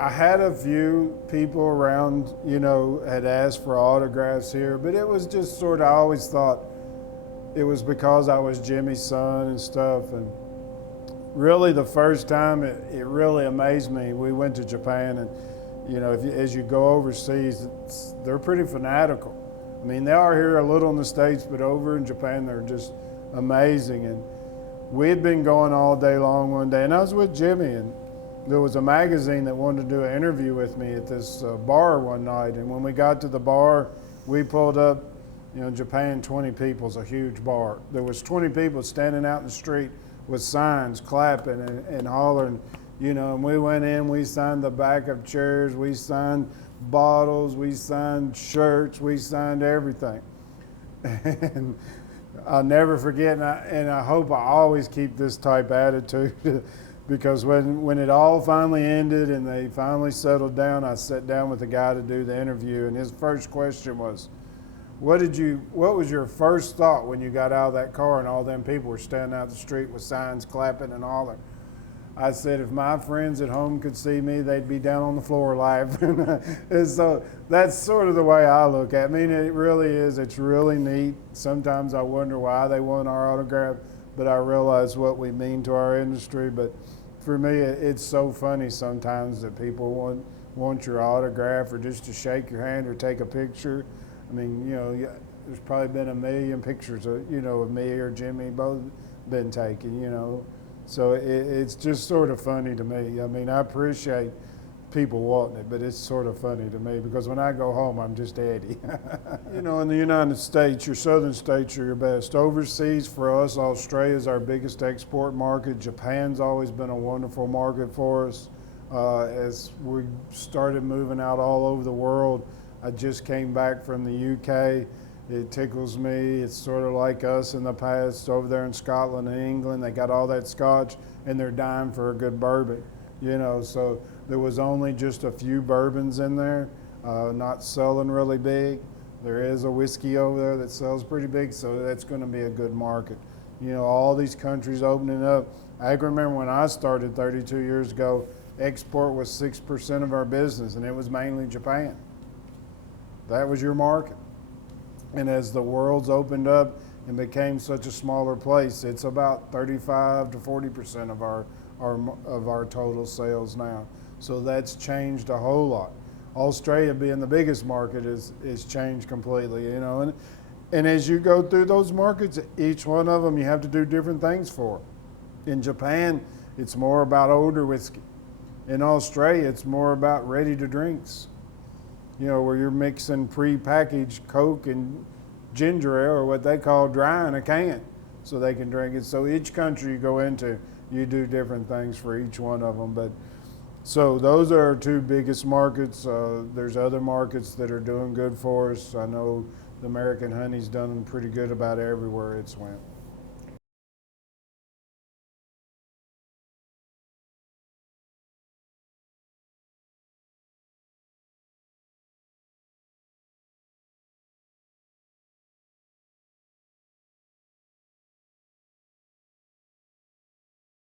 I had a few people around, had asked for autographs here, but it was just sort of, I always thought it was because I was Jimmy's son and stuff. And really, the first time it really amazed me. We went to Japan, and as you go overseas, they're pretty fanatical. I mean, they are here a little in the States, but over in Japan, they're just amazing. And we had been going all day long one day, and I was with Jimmy, and there was a magazine that wanted to do an interview with me at this bar one night. And when we got to the bar, we pulled up. Japan, 20 people is a huge bar. There was 20 people standing out in the street with signs, clapping and hollering, and we went in, we signed the back of chairs, we signed bottles, we signed shirts, we signed everything. And I'll never forget, and I hope I always keep this type attitude because when it all finally ended and they finally settled down, I sat down with the guy to do the interview, and his first question was, what was your first thought when you got out of that car and all them people were standing out the street with signs, clapping and hollering? I said, if my friends at home could see me, they'd be down on the floor laughing. And so that's sort of the way I look at it. I mean, it really is. It's really neat. Sometimes I wonder why they want our autograph, but I realize what we mean to our industry. But for me, it's so funny sometimes that people want your autograph or just to shake your hand or take a picture. I mean, there's probably been a million pictures of me or Jimmy both been taken, So it's just sort of funny to me. I mean, I appreciate people wanting it, but it's sort of funny to me because when I go home, I'm just Eddie. In the United States, your southern states are your best. Overseas, for us, Australia is our biggest export market. Japan's always been a wonderful market for us. As we started moving out all over the world, I just came back from the UK. It tickles me. It's sort of like us in the past over there in Scotland and England. They got all that scotch and they're dying for a good bourbon, So there was only just a few bourbons in there, not selling really big. There is a whiskey over there that sells pretty big, so that's going to be a good market. All these countries opening up. I can remember when I started 32 years ago, export was 6% of our business, and it was mainly Japan. That was your market. And as the world's opened up and became such a smaller place, it's about 35 to 40% of our total sales now. So that's changed a whole lot. Australia being the biggest market is changed completely, And as you go through those markets, each one of them you have to do different things for. In Japan, it's more about older whiskey. In Australia, it's more about ready to drinks. Where you're mixing pre-packaged Coke and ginger ale, or what they call dry in a can, so they can drink it. So each country you go into, you do different things for each one of them. But so those are our two biggest markets. There's other markets that are doing good for us. I know the American Honey's done pretty good about everywhere it's went.